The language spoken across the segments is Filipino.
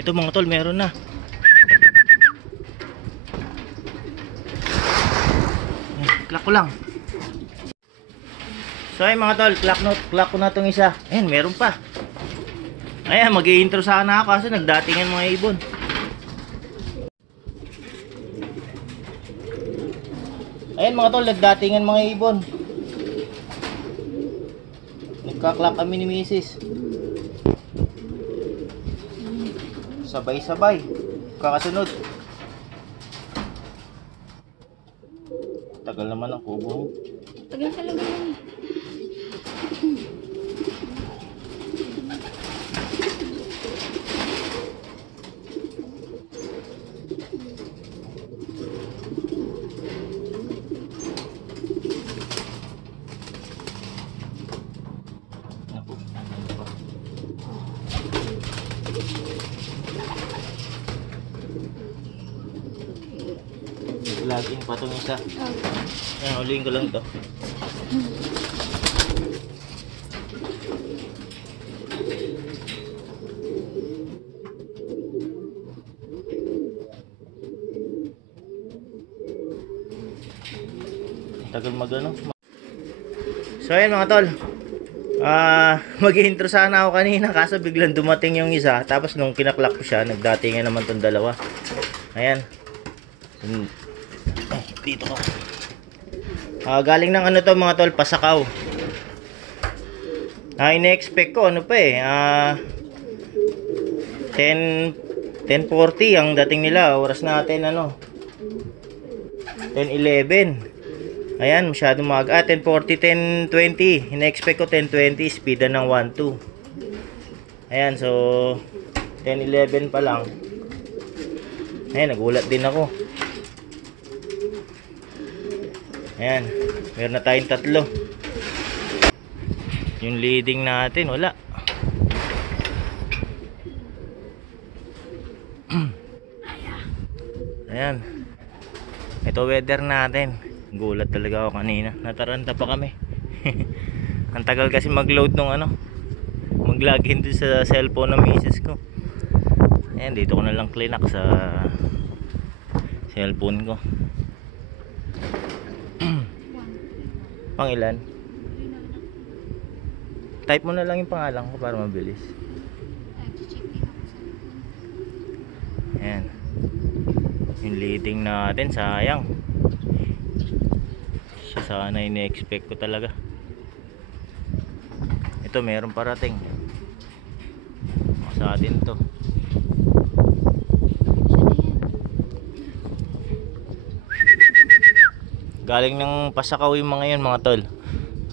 Ito mga tol, meron na. Clock ko lang. So ay mga tol, clock ko na itong isa. Ayan, meron pa. Ayan, mag-i-intro sana ako kasi nagdatingan mga ibon. Ayan mga tol, nagdatingan mga ibon. Nagka-clock kami ni Mrs. Sabay-sabay, kakasunod. Tagal naman ang kubo. Tagal talaga yan. Login pa itong isa. Ayan, ulihin ko lang ito. Tagal magano. So ayan mga tol, mag-intro sana ako kanina kaso biglang dumating yung isa. Tapos nung kinaklak ko siya, nagdatingan naman tong dalawa. Ayan. Dito ka. Galing ng ano to mga tol, Pasakaw. Ine-expect ko ano pa eh, 10:40 ang dating nila. Oras natin ano, 10:11. Ayan, masyadong maaga. 10:40, 10:20. Ine-expect ko 10:20, speedan ng 1.2. Ayan, so 10:11 pa lang. Ayan, nagulat din ako. Ayan, meron na tayong tatlo. Yung leading natin, wala. Ayan. Ito weather natin. Gulat talaga ako kanina. Nataranta pa kami. Ang tagal kasi mag-load nung ano, mag-login dun sa cellphone ng misis ko. Ayan, dito ko na lang klinak sa cellphone ko. Pang ilan? Type mo na lang yung pangalan ko para mabilis. Ayan. Yung leading natin, sayang. So sana ini-expect ko talaga. Ito meron parating. Sa atin to. Galing ng Pasakaw yung mga yun mga tol.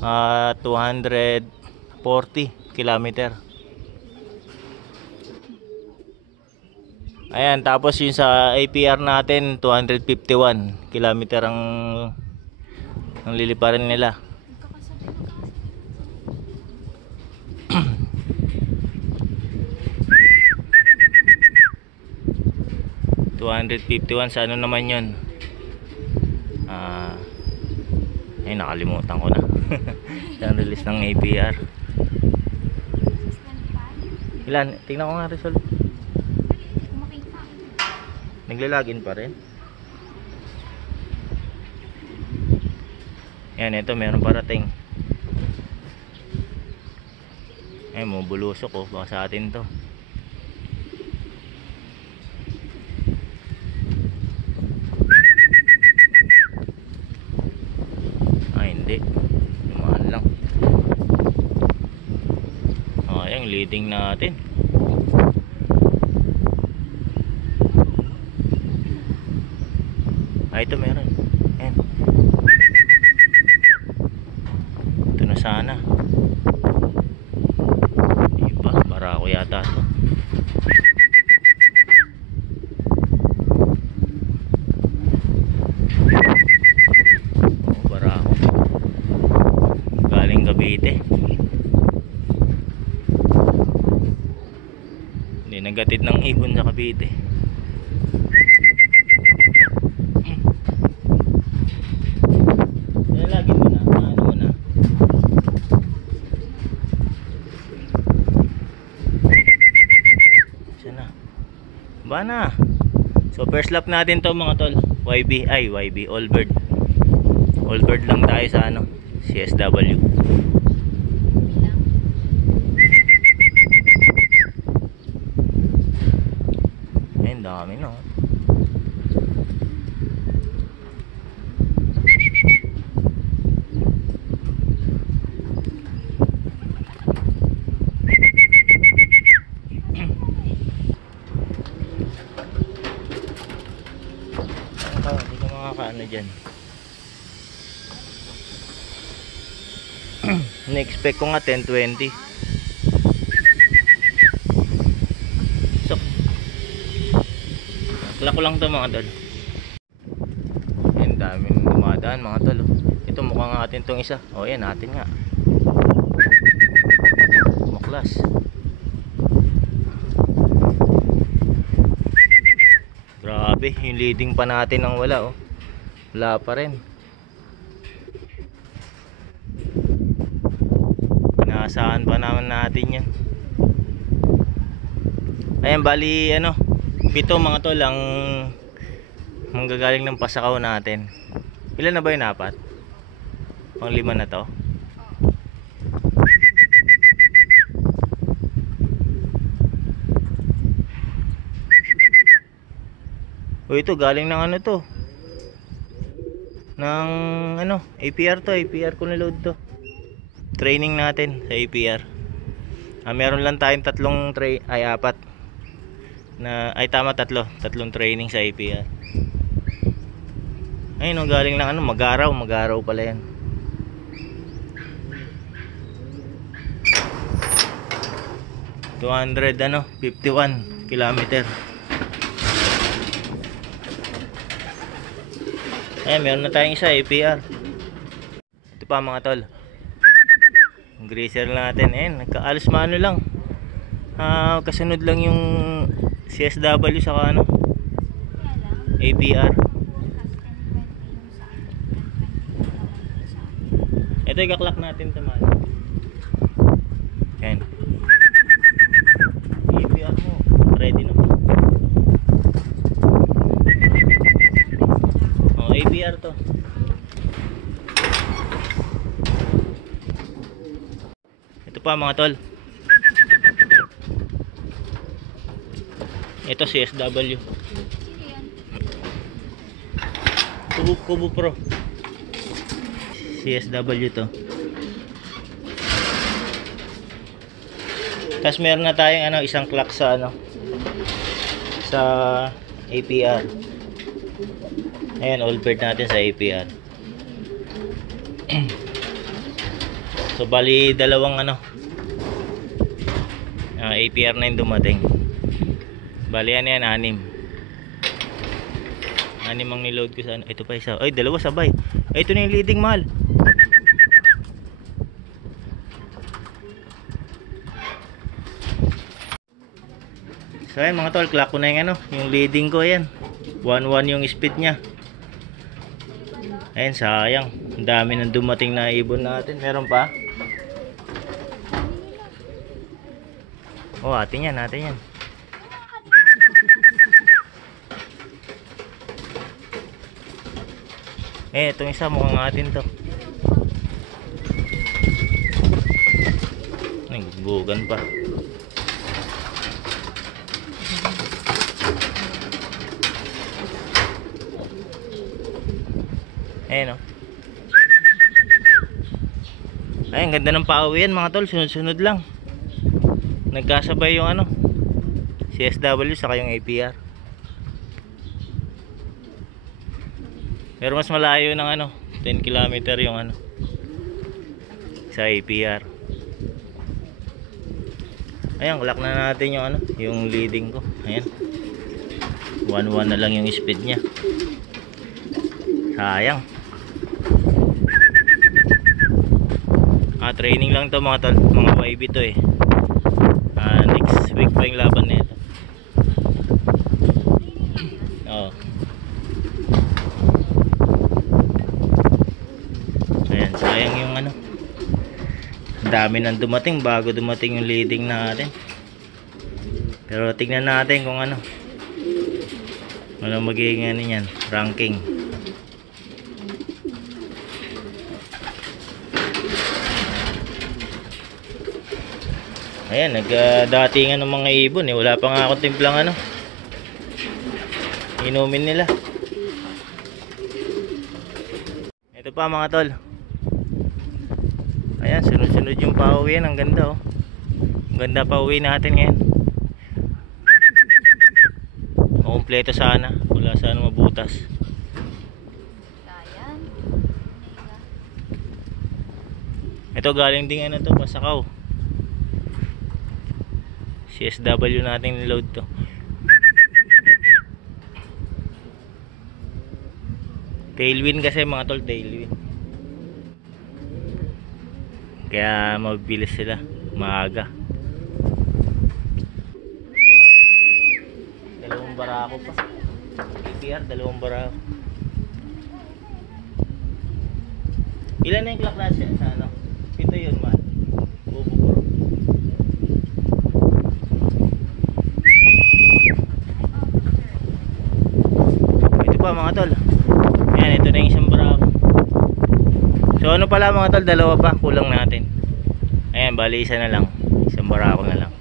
240 kilometer. Ayan, tapos yung sa APR natin 251 kilometer ang liliparin nila. 251 sa ano naman yun. Ay, nakalimutan ko na. Yung release ng APR. Ilan? Tingnan ko nga result. Naglalagin pa rin. Yan, ito meron parating. Ay, bulusok ko. Baka sa atin to. Hindi, lumaan lang. Ayan, leading natin. Ito meron. Ayan. Ito na sana. Iba, para ako yata ito. Hindi nagatid ng ibon sa Cavite. Lagin mo na, ano mo na. Isa na. Ba na. So first lap natin to mga tol. YB, Allbird. Allbird lang tayo sa ano, CSW. Ayun, dami no. Hindi ka makakaano dyan. Na-expect ko nga 10-20. So akla ko lang to mga tol. Ayun, daming dumadaan mga tol. Ito mukhang atin tong isa. O yan, natin nga. Maklas. Grabe, yung leading pa natin ang wala oh. Wala pa rin. Inaasahan pa naman natin yan. Ayan, bali ano, 7 mga tol ang manggagaling ng pasakaw natin. Ilan na ba yung apat? Pang 5 na to. O ito galing ng ano to, ng ano, APR to, APR ko niload to. Training natin sa APR. Meron lang tayong apat na, ay tama, tatlong training sa APR. Ayun, galing ng ano, Magaraw pala yan. ano, 51 kilometer. Ayan, meron na tayong isa APR. Ito pa mga tol, greaser natin. Ayan, nagkaalos mano lang. Kasunod lang yung CSW saka ano, APR. Ito ikaklak natin ito man. Ayan, APR mo ready na. APR to. Ito pa mga tol. Ito CSW. Kubo Pro. CSW to. Tapos meron na tayong ano, isang clock sa ano, sa APR. Ayan, Allbird natin sa APR. So bali dalawang ano, APR na yung dumating. Bali yan, 6 ang niload ko sa ano. Ito pa isa. Ay, dalawa sabay. Ay, ito na yung leading, mahal. So ayan mga tol, clock ko na yung ano, yung leading ko. Ayan, 1-1 yung speed nya. Ayan, sayang. Ang dami nang dumating na ibon natin. Meron pa? Oh, atin yan. Itong isa mukhang atin to. Nagbugan pa. Ayan o. Ay, ang ganda ng pauwi yan mga tol. Sunod-sunod lang. Nagkasabay yung ano, CSW saka yung APR. Pero mas malayo ng ano, 10 km yung ano, sa APR. Ayan, lock na natin yung ano, yung leading ko. Ayan, 1-1 na lang yung speed nya. Sayang. Training lang to mga tol, mga YB to eh. Next week pa yung laban nito. dami nang dumating bago dumating yung leading natin. Pero tingnan natin kung ano magiging ano yan, ranking. Ayan, nagdatingan ng mga ibon eh. Wala pa nga akong timplang ano, inumin nila. Ito pa mga tol. Ayan, sunod-sunod yung pauwi yan. Ang ganda oh. Ang ganda pauwi natin ngayon. Makumpleto sana. Wala sana mabutas. Ito galing din ano to, Pasakaw. CSW natin niload to. Tailwind kasi mga tol, tailwind. Kaya mabilis sila, maaga. Dalawang barako pa. APR, dalawang barako. Ilan na yung clock na siya sa ano? Ito yun man. Bubukuro. Ito pa mga tol. Yan, ito na yung isang barako. So ano pala mga tol, dalawa pa kulang natin. Ayan, bali isa na lang. Isang barako na lang.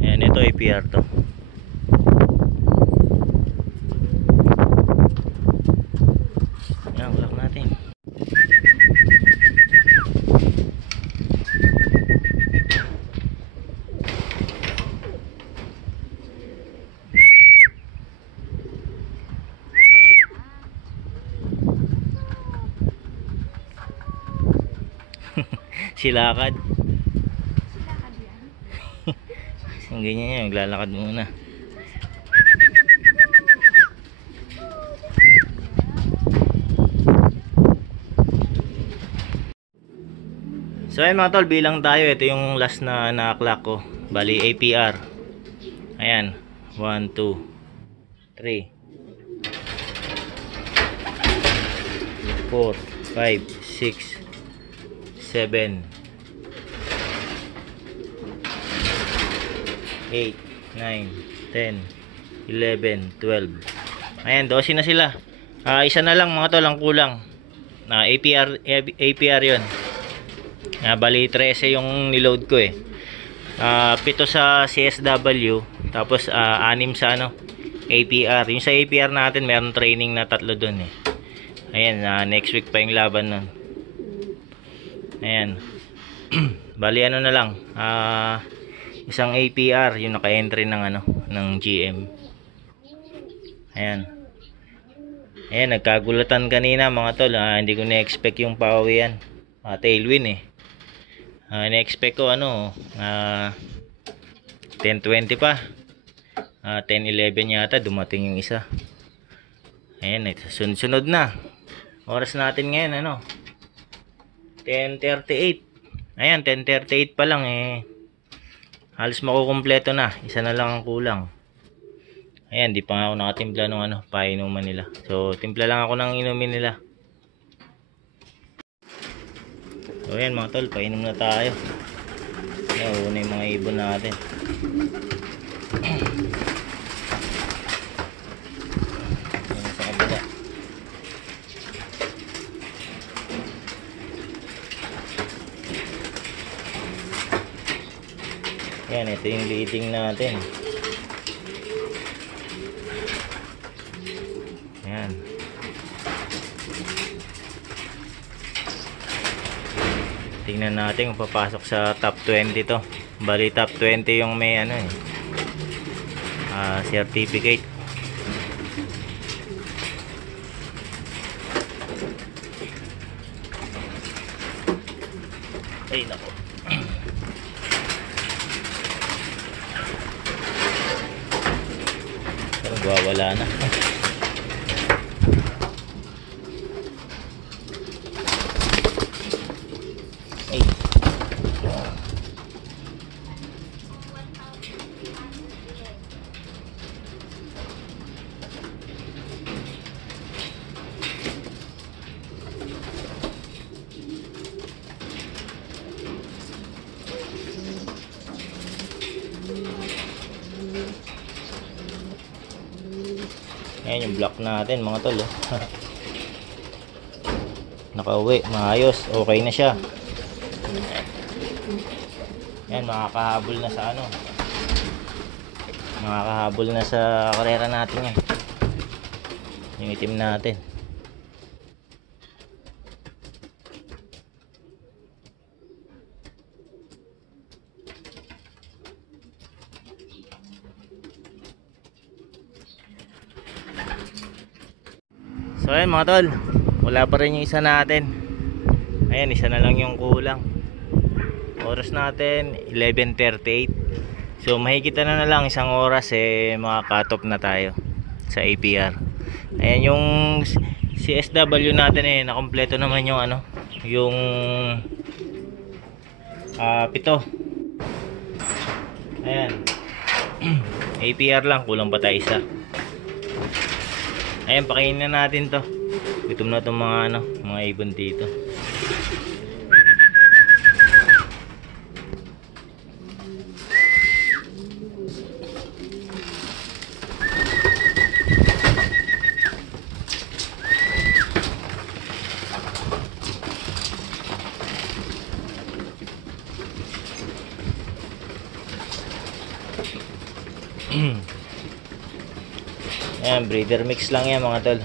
Ayan, ito APR to. Ayan, lock natin. Silakad. Silakad yan. Ang ganyan yan, maglalakad muna. So ayun mga tol, bilang tayo. Ito yung last na na-clock ko. Bali APR. Ayan, 1, 2, 3, 4, 5, 6, 7, 8, 9, 10, 11, 12. Ayan, 12 na sila. Isa na lang mga tol ang kulang. APR yun. Bali 13 yung niload ko eh. 7 sa CSW, tapos 6 sa ano, APR. Yung sa APR natin, meron training na 3 dun eh. Ayan, next week pa yung laban nun. Ayan. Bali ano na lang, isang APR yung naka-entry ng ano, ng GM. Ayan. Ayan, nagkagulatan kanina mga tol. Hindi ko na-expect yung pauwian. Tailwind eh. Na-expect ko ano, 10:20 pa. 10:11 yata dumating yung isa. Ayan, sunod-sunod na. Oras natin ngayon ano, 10:38. Ayan, 10:38 pa lang eh. Halos makukumpleto na. Isa na lang ang kulang. Ayan, di pa nga ako nakatimpla ng ano, painuman nila. So, timpla lang ako ng inumin nila. So, ayan mga tol, painom na tayo. Ayan, una yung mga ibon natin. Ayan sa kabila. Ayan, ito yung leading natin. Ayan. Tingnan natin kung papasok sa top 20 to. Bali top 20 yung may ano eh, certificate. Ay nako. Nagwawala na. Ay. Ayan yung block natin mga tol. Oh. Nakauwi, maayos, okay na siya. Ayan, makakahabol na sa ano. Makakahabol na sa karera natin yan. Yung itim natin. So ayan mga tol, wala pa rin yung isa natin. Ayan, isa na lang yung kulang. Oras natin 11:38. So mahigit na lang isang oras maka-cut off na tayo sa APR. Ayan yung CSW natin nakompleto naman yung ano, yung pito. Ayan. APR lang, kulang pa tayo isa. Ayan, pakainin na natin to. Gutom na itong mga ano, mga ibon dito. Ayan, breeder mix lang yan mga tol.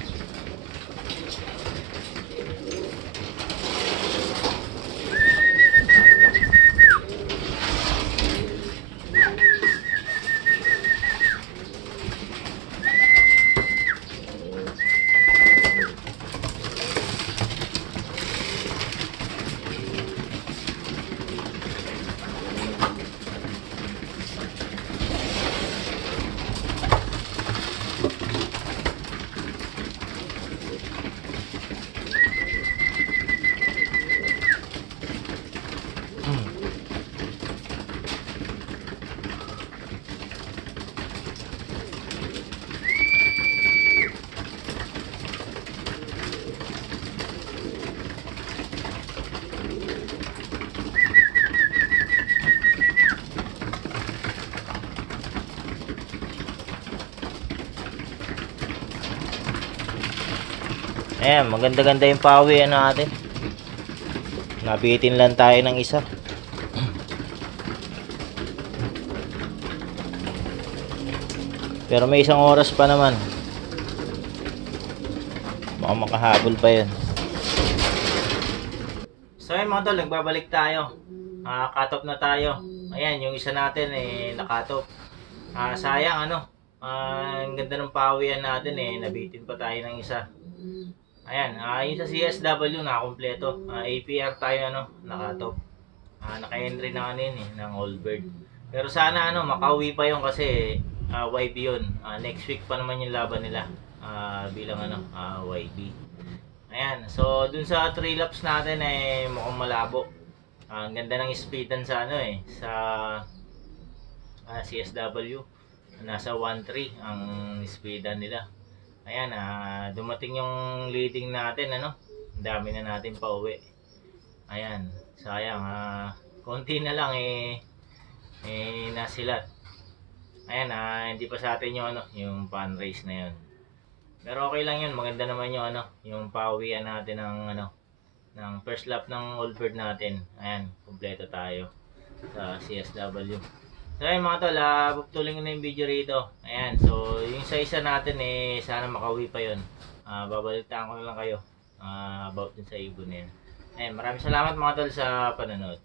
Ayan, maganda-ganda yung pawi natin. Nabitin lang tayo ng isa. Pero may isang oras pa naman. Baka makahabol pa yun. So ayun mga tol, nagbabalik tayo. Cut off na tayo. Ayan, yung isa natin na-cut off. Sayang ano. Ang ganda ng pawian natin nabitin pa tayo ng isa. Ayan, yung sa CSW nakakompleto. APR tayo na-cut off. Naka-entry na kanin ng old bird. Pero sana makauwi pa yun kasi YB yun. Next week pa naman yung laban nila bilang YB. Ayan, so dun sa 3 laps natin mukhang malabo. Ang ganda ng speedan sa sa CSW. Nasa 1.3 ang speedan nila. Ayan, dumating yung leading natin Ang dami na natin pa uwi. Ayan, sayang konti na lang nasilat. Ayan, hindi pa sa atin yung pan race na yun. Pero okay lang yun, maganda naman yung yung pawian natin ng first lap ng old bird natin. Ayan, kumpleto tayo sa CSW. So ayun mga tol, puputulin ko na yung video rito. Ayan, so yung sa isa natin sana makauwi pa yun. Babalitaan ko na lang kayo about dun sa ibon na yun. Ayan, maraming salamat mga tol sa panonood.